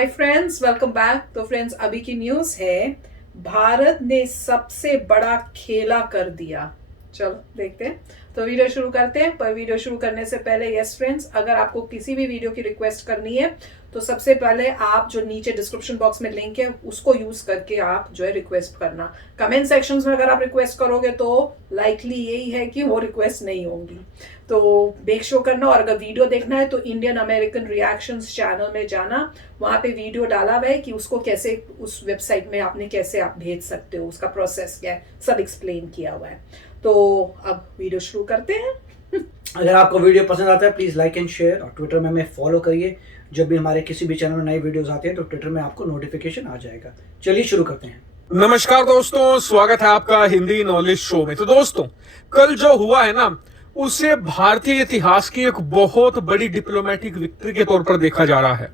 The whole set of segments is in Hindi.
Hi friends, welcome back. तो फ्रेंड्स, अभी की न्यूज़ है, भारत ने सबसे बड़ा खेला कर दिया। चलो देखते हैं। तो वीडियो शुरू करते हैं, पर वीडियो शुरू करने से पहले यस फ्रेंड्स, अगर आपको किसी भी वीडियो की रिक्वेस्ट करनी है तो सबसे पहले आप जो नीचे डिस्क्रिप्शन बॉक्स में लिंक है उसको यूज करके आप जो है रिक्वेस्ट करना। कमेंट सेक्शंस में अगर आप रिक्वेस्ट करोगे तो लाइकली यही है कि वो रिक्वेस्ट नहीं होंगी, तो मेक श्योर करना। और अगर वीडियो देखना है तो इंडियन अमेरिकन रिएक्शंस चैनल में जाना, वहां पे वीडियो डाला हुआ है कि उसको कैसे उस वेबसाइट में आपने कैसे आप भेज सकते हो, उसका प्रोसेस क्या है, सब एक्सप्लेन किया हुआ है। तो अब वीडियो शुरू करते हैं। अगर आपको वीडियो पसंद आता है प्लीज़ लाइक एंड शेयर, और ट्विटर में हमें फॉलो करिए। जब भी हमारे किसी भी चैनल में नए वीडियोस आते हैं तो ट्विटर में आपको नोटिफिकेशन आ जाएगा। चलिए शुरू करते हैं। नमस्कार दोस्तों, स्वागत है आपका हिंदी नॉलेज शो में। तो दोस्तों, कल जो हुआ है ना, उसे भारतीय इतिहास की एक बहुत बड़ी डिप्लोमेटिक विक्ट्री के तौर पर देखा जा रहा है,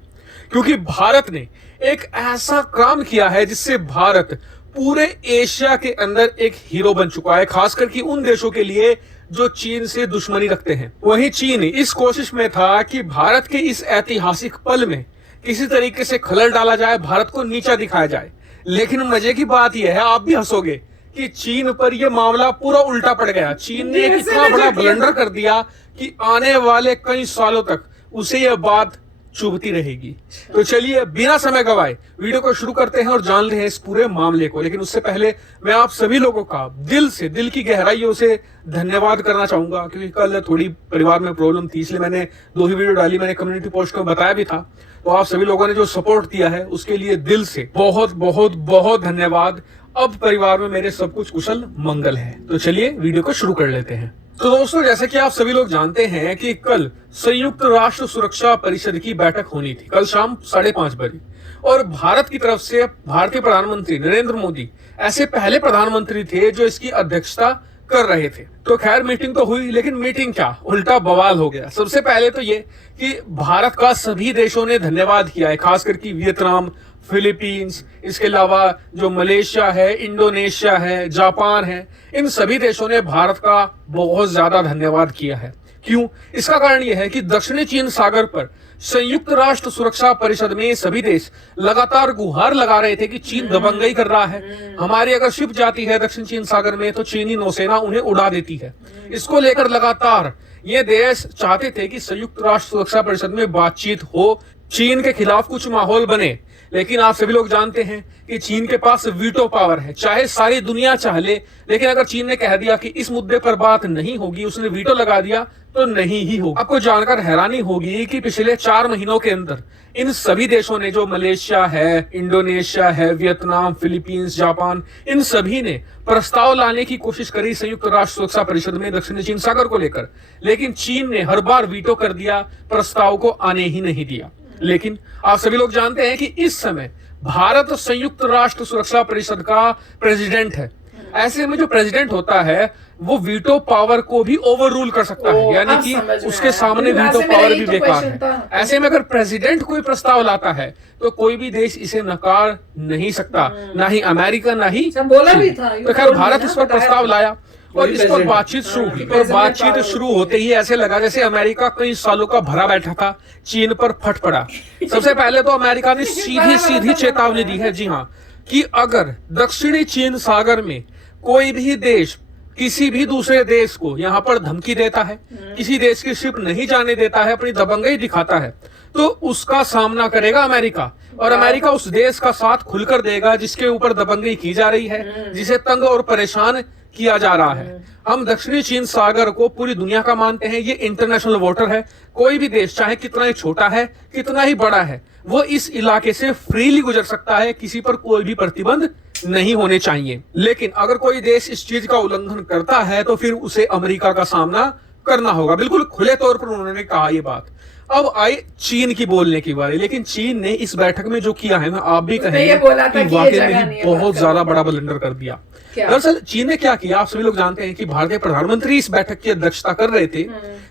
क्योंकि भारत ने एक ऐसा काम किया है जिससे भारत पूरे एशिया के अंदर एक हीरो बन चुका है, खासकर कि उन देशों के लिए जो चीन से दुश्मनी रखते हैं। वहीं चीन इस कोशिश में था कि भारत के इस ऐतिहासिक पल में किसी तरीके से खलल डाला जाए, भारत को नीचा दिखाया जाए। लेकिन मजे की बात यह है, आप भी हंसोगे, कि चीन पर यह मामला पूरा उल्टा पड़ गया। चीन ने एक इतना बड़ा ब्लंडर कर दिया कि आने वाले कई सालों तक उसे यह बात चुभती रहेगी। तो चलिए बिना समय गवाए वीडियो को शुरू करते हैं और जान लेते हैं इस पूरे मामले को। लेकिन उससे पहले मैं आप सभी लोगों का दिल की गहराइयों से धन्यवाद करना चाहूंगा, क्योंकि कल थोड़ी परिवार में प्रॉब्लम थी, इसलिए मैंने 2 ही वीडियो डाली। मैंने कम्युनिटी पोस्ट में बताया भी था। तो आप सभी लोगों ने जो सपोर्ट दिया है उसके लिए दिल से बहुत बहुत बहुत धन्यवाद। अब परिवार में मेरे सब कुछ कुशल मंगल है। तो चलिए वीडियो को शुरू कर लेते हैं। तो दोस्तों, जैसे कि आप सभी लोग जानते हैं कि कल संयुक्त राष्ट्र सुरक्षा परिषद की बैठक होनी थी, कल शाम 5:30 बजे। और भारत की तरफ से भारतीय प्रधानमंत्री नरेंद्र मोदी ऐसे पहले प्रधानमंत्री थे जो इसकी अध्यक्षता कर रहे थे। तो खैर मीटिंग तो हुई, लेकिन मीटिंग क्या, उल्टा बवाल हो गया। सबसे पहले तो ये कि भारत का सभी देशों ने धन्यवाद किया है, खासकर कि वियतनाम, फिलीपींस, इसके अलावा जो मलेशिया है, इंडोनेशिया है, जापान है, इन सभी देशों ने भारत का बहुत ज्यादा धन्यवाद किया है। क्यों? इसका कारण यह है कि दक्षिणी चीन सागर पर संयुक्त राष्ट्र सुरक्षा परिषद में सभी देश लगातार गुहार लगा रहे थे कि चीन दबंगई कर रहा है। हमारी अगर शिप जाती है दक्षिण चीन सागर में तो चीनी नौसेना उन्हें उड़ा देती है। इसको लेकर लगातार ये देश चाहते थे कि संयुक्त राष्ट्र सुरक्षा परिषद में बातचीत हो, चीन के खिलाफ कुछ माहौल बने। लेकिन आप सभी लोग जानते हैं कि चीन के पास वीटो पावर है, चाहे सारी दुनिया चाह ले, लेकिन अगर चीन ने कह दिया कि इस मुद्दे पर बात नहीं होगी, उसने वीटो लगा दिया, तो नहीं ही होगी। आपको जानकर हैरानी होगी कि पिछले 4 महीनों के अंदर इन सभी देशों ने, जो मलेशिया है, इंडोनेशिया है, वियतनाम, फिलीपींस, जापान, इन सभी ने प्रस्ताव लाने की कोशिश करी संयुक्त राष्ट्र सुरक्षा परिषद में दक्षिणी चीन सागर को लेकर। लेकिन चीन ने हर बार वीटो कर दिया, प्रस्ताव को आने ही नहीं दिया। लेकिन आप सभी लोग जानते हैं कि इस समय भारत संयुक्त राष्ट्र सुरक्षा परिषद का प्रेसिडेंट है। ऐसे में जो प्रेसिडेंट होता है वो वीटो पावर को भी ओवर रूल कर सकता है, यानी कि उसके सामने वीटो पावर भी बेकार है। ऐसे में अगर प्रेसिडेंट कोई प्रस्ताव लाता है तो कोई भी देश इसे नकार नहीं सकता, ना ही अमेरिका, ना ही बोला भी था। तो खैर भारत इस पर प्रस्ताव लाया और इस पर बातचीत शुरू हुई। और बातचीत शुरू होते ही ऐसे लगा जैसे अमेरिका कई सालों का भरा बैठा था, चीन पर फट पड़ा। सबसे पहले तो अमेरिका ने सीधी चेतावनी दी है, जी हाँ, कि अगर दक्षिणी चीन सागर में कोई भी देश किसी भी दूसरे देश को यहाँ पर धमकी देता है, किसी देश की शिप नहीं जाने देता है, अपनी दबंगई दिखाता है, तो उसका सामना करेगा अमेरिका। और अमेरिका उस देश का साथ खुलकर देगा जिसके ऊपर दबंगई की जा रही है, जिसे तंग और परेशान किया जा रहा है। हम दक्षिणी चीन सागर को पूरी दुनिया का मानते हैं, ये इंटरनेशनल वाटर है। कोई भी देश चाहे कितना ही छोटा है, कितना ही बड़ा है, वो इस इलाके से फ्रीली गुजर सकता है, किसी पर कोई भी प्रतिबंध नहीं होने चाहिए। लेकिन अगर कोई देश इस चीज का उल्लंघन करता है तो फिर उसे अमेरिका का सामना करना होगा। बिल्कुल खुले तौर पर उन्होंने कहा ये बात। अब आई चीन की बोलने की बारी, लेकिन चीन ने इस बैठक में जो किया है ना, आप भी कहेंगे कि वाकई में ही बहुत ज्यादा बड़ा ब्लंडर कर दिया। दरअसल चीन ने क्या किया, आप सभी लोग जानते हैं कि भारतीय प्रधानमंत्री इस बैठक की अध्यक्षता कर रहे थे।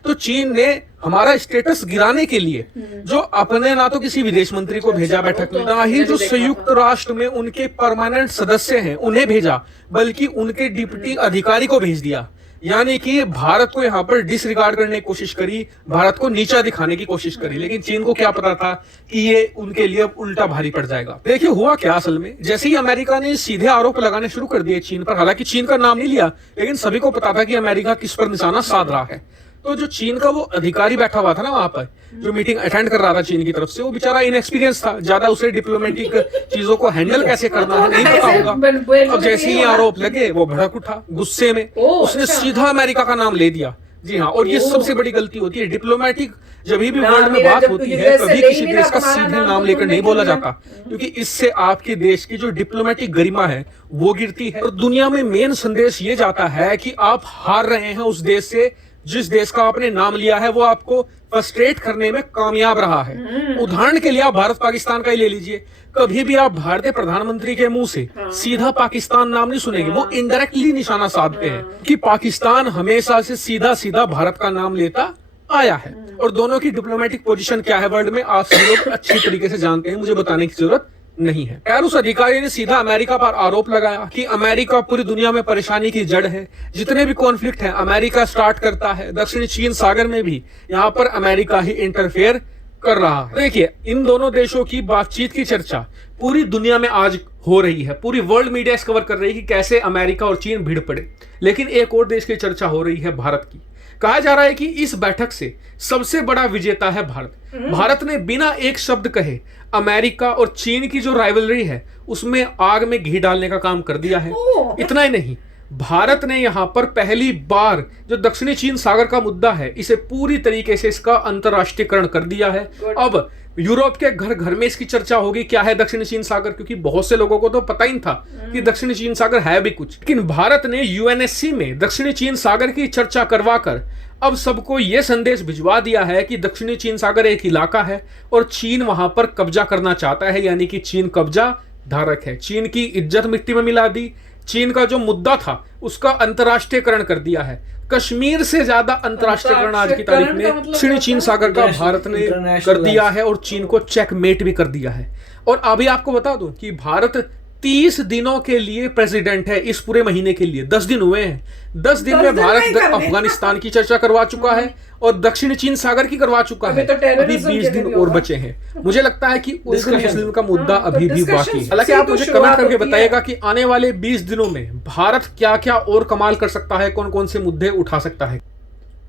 तो चीन ने हमारा स्टेटस गिराने के लिए जो अपने ना तो किसी विदेश मंत्री को भेजा बैठक में, ना ही जो संयुक्त राष्ट्र में उनके परमानेंट सदस्य हैं उन्हें भेजा, बल्कि उनके डिप्टी अधिकारी को भेज दिया यानी कि भारत को यहाँ पर डिसरिगार्ड करने की कोशिश करी, भारत को नीचा दिखाने की कोशिश करी, लेकिन चीन को क्या पता था कि ये उनके लिए अब उल्टा भारी पड़ जाएगा। देखिए हुआ क्या असल में, जैसे ही अमेरिका ने सीधे आरोप लगाने शुरू कर दिए चीन पर, हालांकि चीन का नाम नहीं लिया, लेकिन सभी को पता था कि अमेरिका किस पर निशाना साध रहा है। तो जो चीन का वो अधिकारी बैठा हुआ था ना वहां पर, जो मीटिंग अटेंड कर रहा था चीन की तरफ से, वो बेचारा इनएक्सपीरियंस था, ज्यादा उसे डिप्लोमेटिक चीजों को हैंडल कैसे करना है नहीं पता होगा। अब जैसे ही आरोप लगे वो भड़क उठा गुस्से में, उसने सीधा अमेरिका का नाम ले दिया। जी हाँ, और ये सबसे बड़ी गलती होती है डिप्लोमेटिक, जब भी वर्ल्ड में बात होती है कभी किसी देश का सीधे नाम लेकर नहीं बोला जाता, क्योंकि इससे आपके देश की जो डिप्लोमेटिक गरिमा है वो गिरती है। और दुनिया में मेन संदेश ये जाता है कि आप हार रहे हैं उस देश से जिस देश का आपने नाम लिया है, वो आपको फ्रस्ट्रेट करने में कामयाब रहा है। उदाहरण के लिए आप भारत पाकिस्तान का ही ले लीजिए, कभी भी आप भारतीय प्रधानमंत्री के मुंह से सीधा पाकिस्तान नाम नहीं सुनेंगे, वो इनडायरेक्टली निशाना साधते हैं कि पाकिस्तान हमेशा से सीधा सीधा भारत का नाम लेता आया है। और दोनों की डिप्लोमेटिक पोजीशन क्या है वर्ल्ड में, आप सब लोग अच्छी तरीके से जानते हैं, मुझे बताने की जरूरत नहीं है। खैर उस अधिकारी ने सीधा अमेरिका पर आरोप लगाया कि अमेरिका पूरी दुनिया में परेशानी की जड़ है, जितने भी कॉन्फ्लिक्ट हैं अमेरिका स्टार्ट करता है, दक्षिणी चीन सागर में भी यहाँ पर अमेरिका ही इंटरफेयर कर रहा है। देखिए इन दोनों देशों की बातचीत की चर्चा पूरी दुनिया में आज हो रही है, पूरी वर्ल्ड मीडिया कवर कर रही है कि कैसे अमेरिका और चीन भिड़ पड़े, लेकिन एक और देश की चर्चा हो रही है, भारत की। कहा जा रहा है कि इस बैठक से सबसे बड़ा विजेता है भारत। भारत ने बिना एक शब्द कहे अमेरिका और चीन की जो राइवलरी है उसमें आग में घी डालने का काम कर दिया है। इतना ही नहीं, भारत ने यहां पर पहली बार जो दक्षिणी चीन सागर का मुद्दा है इसे पूरी तरीके से इसका अंतरराष्ट्रीयकरण कर दिया है। अब यूरोप के घर घर में इसकी चर्चा होगी क्या है दक्षिणी चीन सागर, क्योंकि बहुत से लोगों को तो पता ही नहीं था कि दक्षिणी चीन सागर है भी कुछ। लेकिन भारत ने यूएनएससी में दक्षिणी चीन सागर की चर्चा करवाकर अब सबको यह संदेश भिजवा दिया है कि दक्षिणी चीन सागर एक इलाका है और चीन वहां पर कब्जा करना चाहता है, यानी कि चीन कब्जा धारक है। चीन की इज्जत मिट्टी में मिला दी, चीन का जो मुद्दा था उसका अंतरराष्ट्रीयकरण कर दिया है। कश्मीर से ज्यादा अंतरराष्ट्रीयकरण आज की तारीख में दक्षिणी चीन सागर का भारत ने कर दिया है और चीन को चेकमेट भी कर दिया है। और अभी आपको बता दूं कि भारत 30 दिनों के लिए प्रेसिडेंट है, इस पूरे महीने के लिए 10 दिन हुए हैं। 10 दिन में भारत अफगानिस्तान की चर्चा करवा चुका है और दक्षिणी चीन सागर की करवा चुका है। अभी 20 दिन और बचे हैं। मुझे लगता है कि मुस्लिम का मुद्दा अभी भी बाकी है। हालांकि आप मुझे कमेंट करके बताइएगा कि आने वाले 20 दिनों में भारत क्या क्या और कमाल कर सकता है, कौन कौन से मुद्दे उठा सकता है।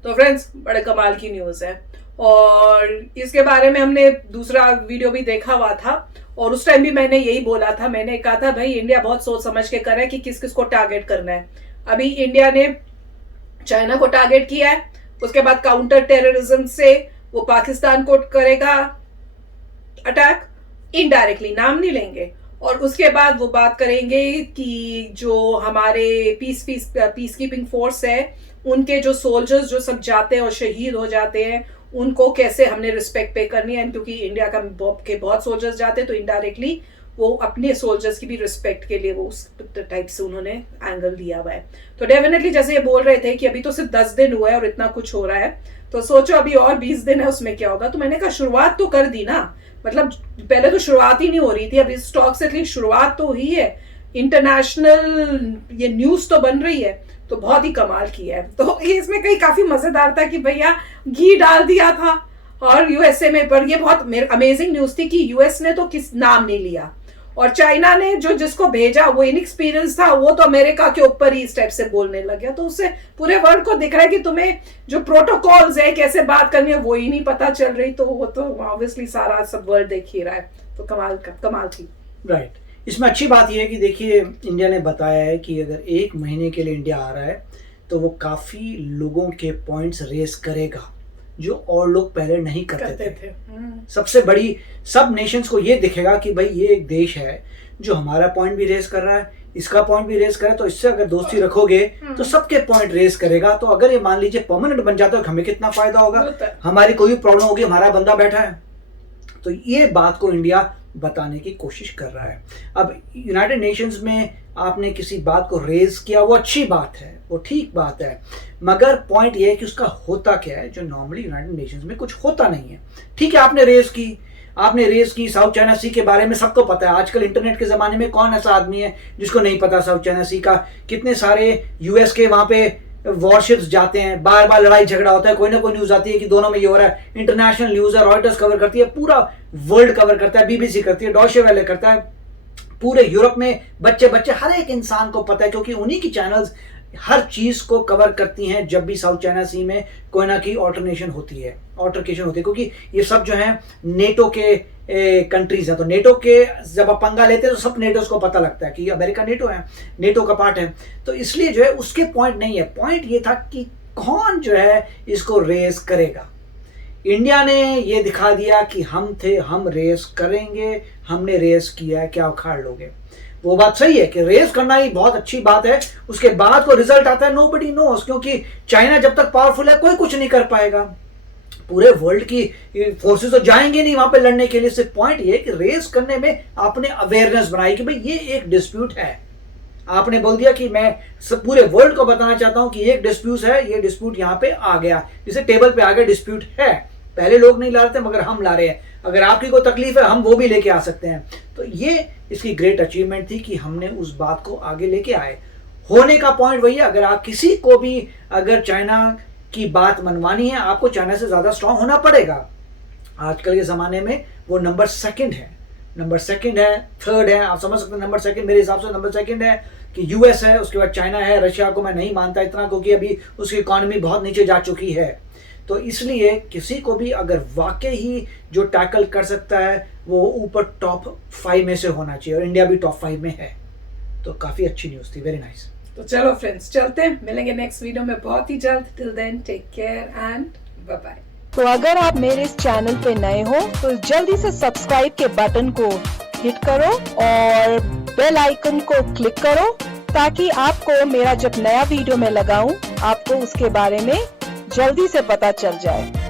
तो फ्रेंड्स बड़े कमाल की न्यूज है और इसके बारे में हमने दूसरा वीडियो भी देखा हुआ था और उस टाइम भी मैंने यही बोला था, मैंने कहा था भाई इंडिया बहुत सोच समझ के कर रहा है कि किस किस को टारगेट करना है। अभी इंडिया ने चाइना को टारगेट किया है, उसके बाद काउंटर टेररिज्म से वो पाकिस्तान को करेगा अटैक, इनडायरेक्टली नाम नहीं लेंगे, और उसके बाद वो बात करेंगे कि जो हमारे पीस कीपिंग फोर्स है उनके जो सोल्जर्स जो सब जाते हैं और शहीद हो जाते हैं उनको कैसे हमने रिस्पेक्ट पे करनी है, क्योंकि इंडिया के बहुत सोल्जर्स जाते हैं तो इनडायरेक्टली वो अपने सोल्जर्स की भी रिस्पेक्ट के लिए वो उस टाइप से उन्होंने एंगल दिया हुआ है। तो डेफिनेटली जैसे ये बोल रहे थे कि अभी तो सिर्फ 10 दिन हुआ है और इतना कुछ हो रहा है, तो सोचो अभी और 20 दिन है उसमें क्या होगा। तो मैंने कहा शुरुआत तो कर दी ना, मतलब पहले तो शुरुआत ही नहीं हो रही थी, अभी स्टॉक से एटलीस्ट शुरुआत तो हुई है, इंटरनेशनल ये न्यूज तो बन रही है, तो बहुत ही कमाल की है। तो ये इसमें कहीं काफी मजेदार था कि भैया घी डाल दिया था और यूएसए में, पर ये बहुत अमेजिंग न्यूज थी कि यूएस ने तो किस नाम नहीं लिया और चाइना ने जो जिसको भेजा वो इनएक्सपीरियंस था, वो तो अमेरिका के ऊपर ही इस टाइप से बोलने लग गया। तो उससे पूरे वर्ल्ड को दिख रहा है कि तुम्हें जो प्रोटोकॉल्स है कैसे बात करनी है वो ही नहीं पता चल रही, तो वो तो ऑब्वियसली सारा सब वर्ल्ड देख ही रहा है। तो कमाल थी। राइट, इसमें अच्छी बात यह है कि देखिए इंडिया ने बताया है कि अगर 1 महीने के लिए इंडिया आ रहा है तो वो काफ़ी लोगों के पॉइंट्स रेस करेगा जो और लोग पहले नहीं करते थे। सबसे बड़ी सब नेशंस को ये दिखेगा कि भाई ये एक देश है जो हमारा पॉइंट भी रेस कर रहा है, इसका पॉइंट भी रेस करे, तो इससे अगर दोस्ती रखोगे तो सबके पॉइंट रेस करेगा। तो अगर ये मान लीजिए परमानेंट बन जाता है तो हमें कितना फायदा होगा, हमारी कोई भी प्रॉब्लम होगी हमारा बंदा बैठा है। तो ये बात को इंडिया बताने की कोशिश कर रहा है। अब यूनाइटेड नेशंस में आपने किसी बात को रेज किया, वो अच्छी बात है, वो ठीक बात है, मगर पॉइंट ये है कि उसका होता क्या है जो नॉर्मली यूनाइटेड नेशंस में कुछ होता नहीं है। ठीक है, आपने रेज की साउथ चाइना सी के बारे में सबको पता है। आजकल इंटरनेट के ज़माने में कौन ऐसा आदमी है जिसको नहीं पता साउथ चाइना सी का। कितने सारे यूएस के वहाँ पे वॉरशिप्स जाते हैं, बार बार लड़ाई झगड़ा होता है, कोई ना कोई न्यूज आती है कि दोनों में ये हो रहा है। इंटरनेशनल न्यूज है, रॉयटर्स कवर करती है, पूरा वर्ल्ड कवर करता है, बीबीसी करती है, डॉचे वेले करता है, पूरे यूरोप में बच्चे हर एक इंसान को पता है, क्योंकि उन्हीं की चैनल्स हर चीज को कवर करती हैं। जब भी साउथ चाइना सी में कोई ना कोई ऑल्टरकेशन होती है, क्योंकि ये सब जो है नेटो के कंट्रीज है, तो नेटो के जब आप पंगा लेते हैं तो सब नेटोस को पता लगता है कि अमेरिका नेटो का पार्ट है। तो इसलिए जो है उसके पॉइंट नहीं है, पॉइंट ये था कि कौन जो है इसको रेस करेगा। इंडिया ने ये दिखा दिया कि हम रेस करेंगे, हमने रेस किया है, क्या उखाड़ लोगे। वो बात सही है कि रेस करना ही बहुत अच्छी बात है, उसके बाद को रिजल्ट आता है नोबडी नोस, क्योंकि चाइना जब तक पावरफुल है कोई कुछ नहीं कर पाएगा। पूरे वर्ल्ड की फोर्सेस तो जाएंगे नहीं वहां पे लड़ने के लिए। सिर्फ पॉइंट ये कि रेस करने में आपने अवेयरनेस बनाई कि भाई ये एक डिस्प्यूट है। आपने बोल दिया कि मैं सब पूरे वर्ल्ड को बताना चाहता हूं कि एक डिस्प्यूट है, ये डिस्प्यूट यहाँ पे आ गया, जिसे टेबल पे आ गया, डिस्प्यूट है। पहले लोग नहीं ला रहे थे मगर हम ला रहे हैं, अगर आपकी कोई तकलीफ है हम वो भी लेके आ सकते हैं। तो ये इसकी ग्रेट अचीवमेंट थी कि हमने उस बात को आगे लेके आए। होने का पॉइंट वही है, अगर आप किसी को भी अगर चाइना की बात मनवानी है, आपको चाइना से ज्यादा स्ट्रांग होना पड़ेगा। आजकल के जमाने में वो नंबर सेकंड है, थर्ड है, आप समझ सकते हैं। नंबर सेकंड मेरे हिसाब से नंबर सेकंड है कि यूएस है, उसके बाद चाइना है। रशिया को मैं नहीं मानता इतना, क्योंकि अभी उसकी इकोनॉमी बहुत नीचे जा चुकी है। तो इसलिए किसी को भी अगर वाकई ही जो टैकल कर सकता है वो ऊपर टॉप 5 में से होना चाहिए, और इंडिया भी टॉप 5 में है। तो काफी अच्छी न्यूज थी, वेरी नाइस। तो चलो फ्रेंड्स चलते हैं, मिलेंगे नेक्स्ट वीडियो में बहुत ही जल्द। Till then take care and bye bye. तो अगर आप मेरे इस चैनल पे नए हो तो जल्दी से सब्सक्राइब के बटन को हिट करो और बेल आइकन को क्लिक करो, ताकि आपको मेरा जब नया वीडियो मैं लगाऊं आपको उसके बारे में जल्दी से पता चल जाए।